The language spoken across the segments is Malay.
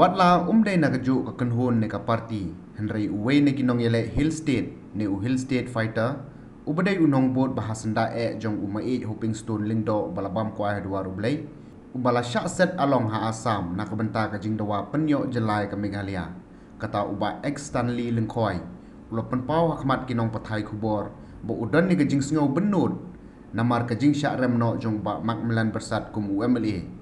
Watla umday nakaju ka kanhon ne ka party henry uwe ne kinong yele Hill State ne u Hill State fighter ubaday unong bot bahasanda jong umai hoping stone lingdo balabam kwa hedwa rublay ubala syak set along ha Assam nakabenta ka jingdawa penyo jelai ka Meghalaya kata uba ex Stanley lengkoi ulo penpau hakmat kinong pathai khubor bo udan ne ka jing sngau benut namar ka jing syak remno jong ba makmelan bersat kum UMLA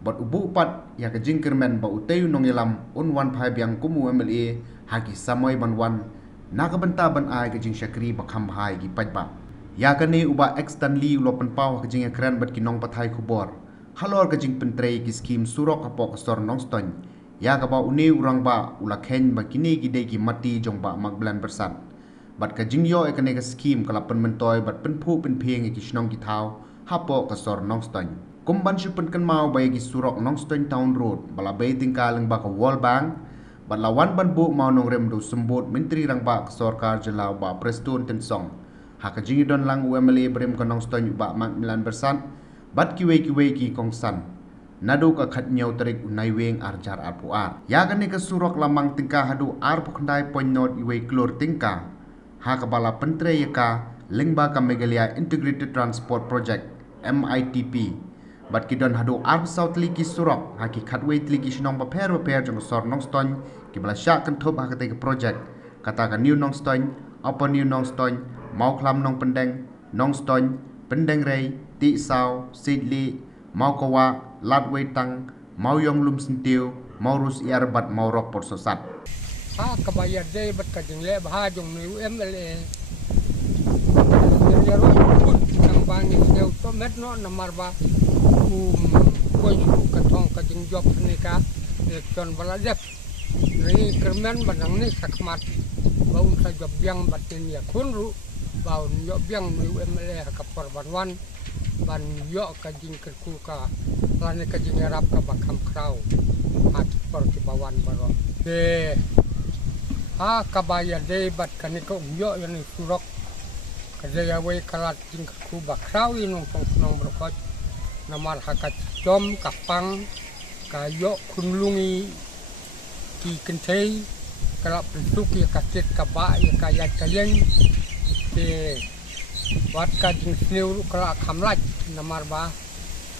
Bat ubu upat ya ke jingkermen ba uteu nong yelam unwan phai biang kumu MLA hagi samoi banwan nakabenta ban ai ke jing syakri ba kham hai gi pajba ya kane uba ex Stanley ulo penpau ke jing ekran bat kinong pathai khubor halor ke jing pentrei ki skim surok apok sor nong ston ya ka ba uni urang ba ula khen ba kini gi de gi mati jong ba magblan bersat bat ke jing yo ekane ke skim kala pen mentoi bat penphu penpheng ki snong ki thau hapo ka sor nong ston Kumban syupen kan mau bagi surok nong Stone Town Road bala bay tingkal ng baka World Bank lawan ban bu mau nong rem do sembut menteri rang ba sorkar jelau ba Preston Tensong haka jingi don lang UMLA brem ka nong Stone ba Macmillan Bersat bat kiwe ki kongsan nado ka khat nyau tarik unai weng arjar arpuar ya kan ka surok lamang tingka hadu arpu khandai point note iwe klor tingka haka bala pentre yaka lingba ka Meghalaya Integrated Transport Project MITP Bat kidon hadu arp south liki surok haki khatway liki shnong paper jong sor nong ston ki bala syak kan thop hakate ke project kata ka new nong ston apa new nong ston mau khlam nong pendeng nong ston pendeng rei ti sau sidli mau kawa latway tang mau yong lum sentiu mau rus iar bat mau rok por sosat ha kabaya de bat ka jing le ba jong ni UMLA ya ro pun nang bang ni to met no namar ba koi katong kajing job ni ka election baladep ni kermen banang ni sakmat bau sa job yang batin ya kunru bau job yang ni UMLA ka porbanwan ban yo kajing kerku ka lane kajing arab ka bakam krau at por ki bawan baro de ha kabaya de bat kaniko yo yani surok kajaya we kalat jing kerku bakrau inong tong berkot namar hakat jom kapang kayo kunlungi ki kentei kalap bentuk ya katit kaba ya kaya kalian ke wat ka jing sneu kala kamlaj namar ba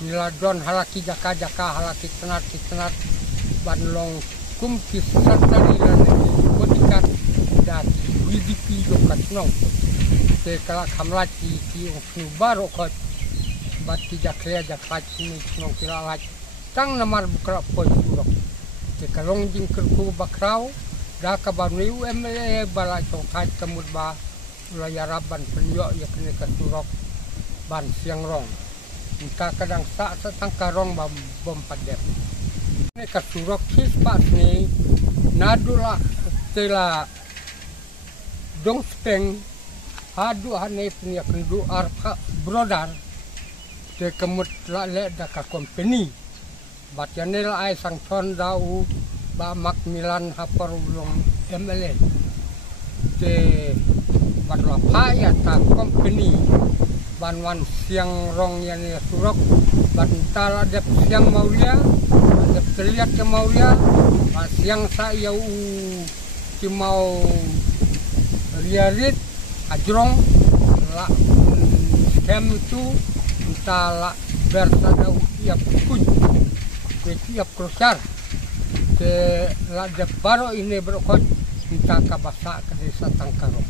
miladon halaki jaka halaki tenat banlong kum ki satari lan kotikat dati widipi do katno ke kala kamlaj ki snu baro kot bat tidak kaya jakat ini nong kiralat tang namar bukra poi surok te kalong jing kerku bakrau da ka banu UMLA bala tong khat kamut ba layaraban penyo ya kene ka surok ban siang rong kita kadang sa tang karong ba bom padep ne ka surok kis pas ni nadula tela dong speng adu hane punya kendu arpa brodar de kemut la le da ka company bat yanel ai sang thon dau ba Macmillan hapar ulong MLA de bat la phaya ta company banwan siang rong yani surok bat tala de siang maulia de terlihat ke maulia siang sa yau ki mau riarit ajrong la scam tu tala bersada tiap pun tiap krosar ke la de baro ini berokot minta kabasa ke desa Tangkarong